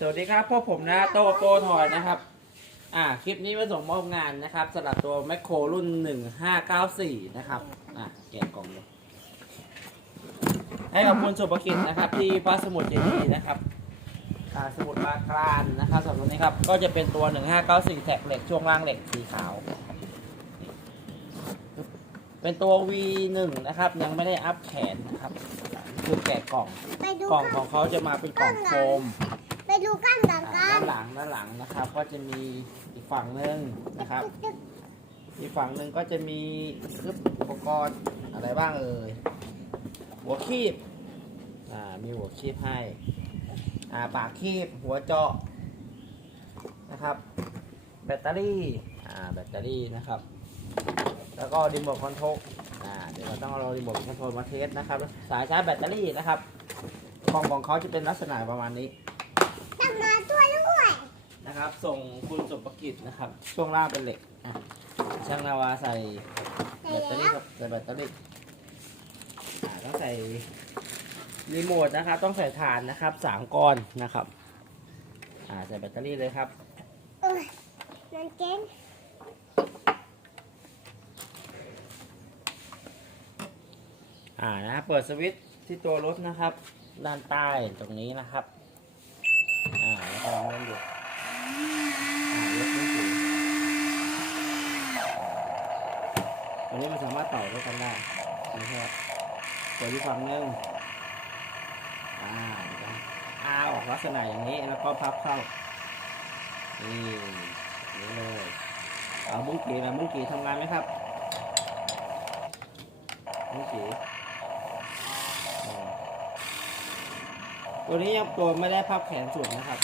สวัสดีครับพวกผมนะโตโตถอยนะครับ อ่าคลิปนี้มาส่งมอบงานนะครับสำหรับตัวแมคโครรุ่น 1594 นะครับ อ่าแกะกล่องเลยให้กับคุณสุภกิจนะครับ ที่พระสมุทรเจดีย์นะครับ อ่าสมุทรปราการนะครับสำหรับตัวนี้ครับ ก็จะเป็นตัว 1594 แท็กเหล็กช่วงล่างเหล็กสีขาว เป็นตัว V1 นะครับ ยังไม่ได้อัพแขนนะครับ คือแกะกล่อง ไปดูกล่องขกัอนงเขาจะมาเป็นกล่องโฟมไป ดูกันหลังอ่ากันด้านหลังด้านหลังนะครับ ก็จะมีอีกฝั่งหนึ่งนะครับ ตึกอีกฝั่งหนึ่งก็จะมีคืออุปกรณ์อะไรบ้างเอ่ยหัวคีบอ่ามีหัวคีบให้อ่าปากคีบหัวเจาะนะครับ แบตเตอรี่อ่าแบตเตอรี่นะครับ แล้วก็รีโมทคอนโทรลอ่าเดี๋ยวเราต้องเอารีโมทคอนโทรลมาเทสนะครับ สายชาร์จแบตเตอรี่นะครับกล่องของเขาจะเป็นลักษณะประมาณนี้ ๆตั้งมาตัวด้วย นะครับส่งคุณสุภกิจนะครับ ช่วงล่างเป็นเหล็กอะช่างนาวาใส่ใส่แบตเตอแล้รี่วครับใส่แบตเตอรี่อ่าต้องใส่รีโมทนะครับ ต้องใส่ฐานนะครับสามก้อนนะครับอ่าใส่แบตเตอรี่เลยครับเอ้ยนั่นเก่งอ่านะเปิดสวิตช์ที่ตัวรถนะครับ ด้านใต้ตรงนี้นะครับอ่าแล้วก็ลองเล่นดูอ่ายกมือถือ ตรงนี้มันสามารถต่อด้วยกันได้นะครับเปิดที่ฝั่งหนึงอ่าอ้าออกลักษณะอย่างนี้แล้วก็พับเข้านี่นี่เลยเอาบุ้งกีนะบุ้งกีทำงานไหมครับบุ้งกีตัวนี้ยังตัวไม่ได้พับแขนสุดนะครับ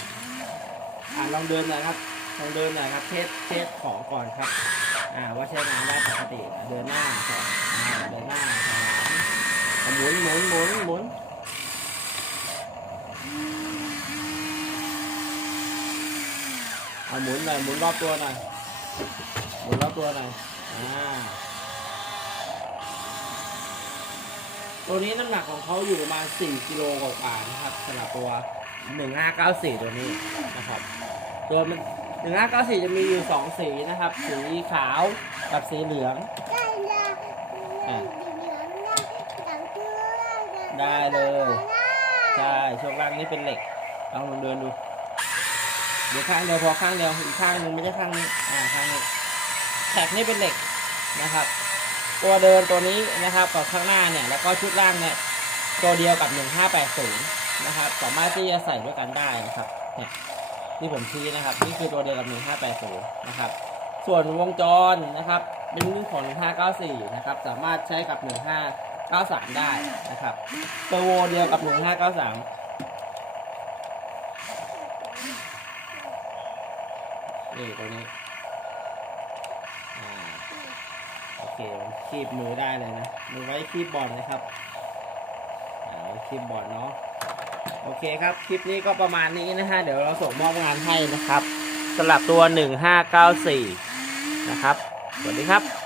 อ่าลองเดินหน่อยครับลองเดินหน่อยครับเทสเทสของก่อนครับ อ่าว่าใช้งานได้ปกติเดินหน้าสองเดินหน้าสามอ่าหมุนหมุนหมุนหมุนเอาหมุนหน่อยหมุนรอบตัวหน่อยหมุนรอบตัวหน่อยอ่าตัวนี้น้ำหนักของเขาอยู่ประมาณ 4 กิโลกว่านะครับสำหรับตัว 1594 ตัวนี้นะครับ ตัวมัน 1594จะมีอยู่2สีนะครับ สีขาวกับสีเหลือง ได้เลยอะเหลืองได้ดังเกลือได้เลยใช่ช่วงล่างนี้เป็นเหล็กลองลองเดินดูเดี๋ยวข้างเดียวพอข้างเดียวอีกข้างหนึงไม่ใช่ข้างนี้อ่าข้างนี้แท็กนี่เป็นเหล็กนะครับ ตัวเดินตัวนี้นะครับกับข้างหน้าเนี่ยแล้วก็ชุดล่างเนี่ยตัวเดียวกับ 1580 นะครับ สามารถที่จะใส่ด้วยกันได้นะครับเนี่ย ที่ผมชี้นะครับ นี่คือตัวเดียวกับ 1580 นะครับ ส่วนวงจรนะครับ เป็นรุ่นของ 1594 นะครับ สามารถใช้กับ 1593 ได้นะครับตัวโวเดียวกับ 1593 นี่ตัวนี้โอเคคีบมือได้เลยนะมือไว้คีบบอลนะครับอ่าคีบบอลเนาะ โอเคครับ คลิปนี้ก็ประมาณนี้นะฮะ เดี๋ยวเราส่งมอบงานให้นะครับสำหรับตัว 1594 นะครับ สวัสดีครับ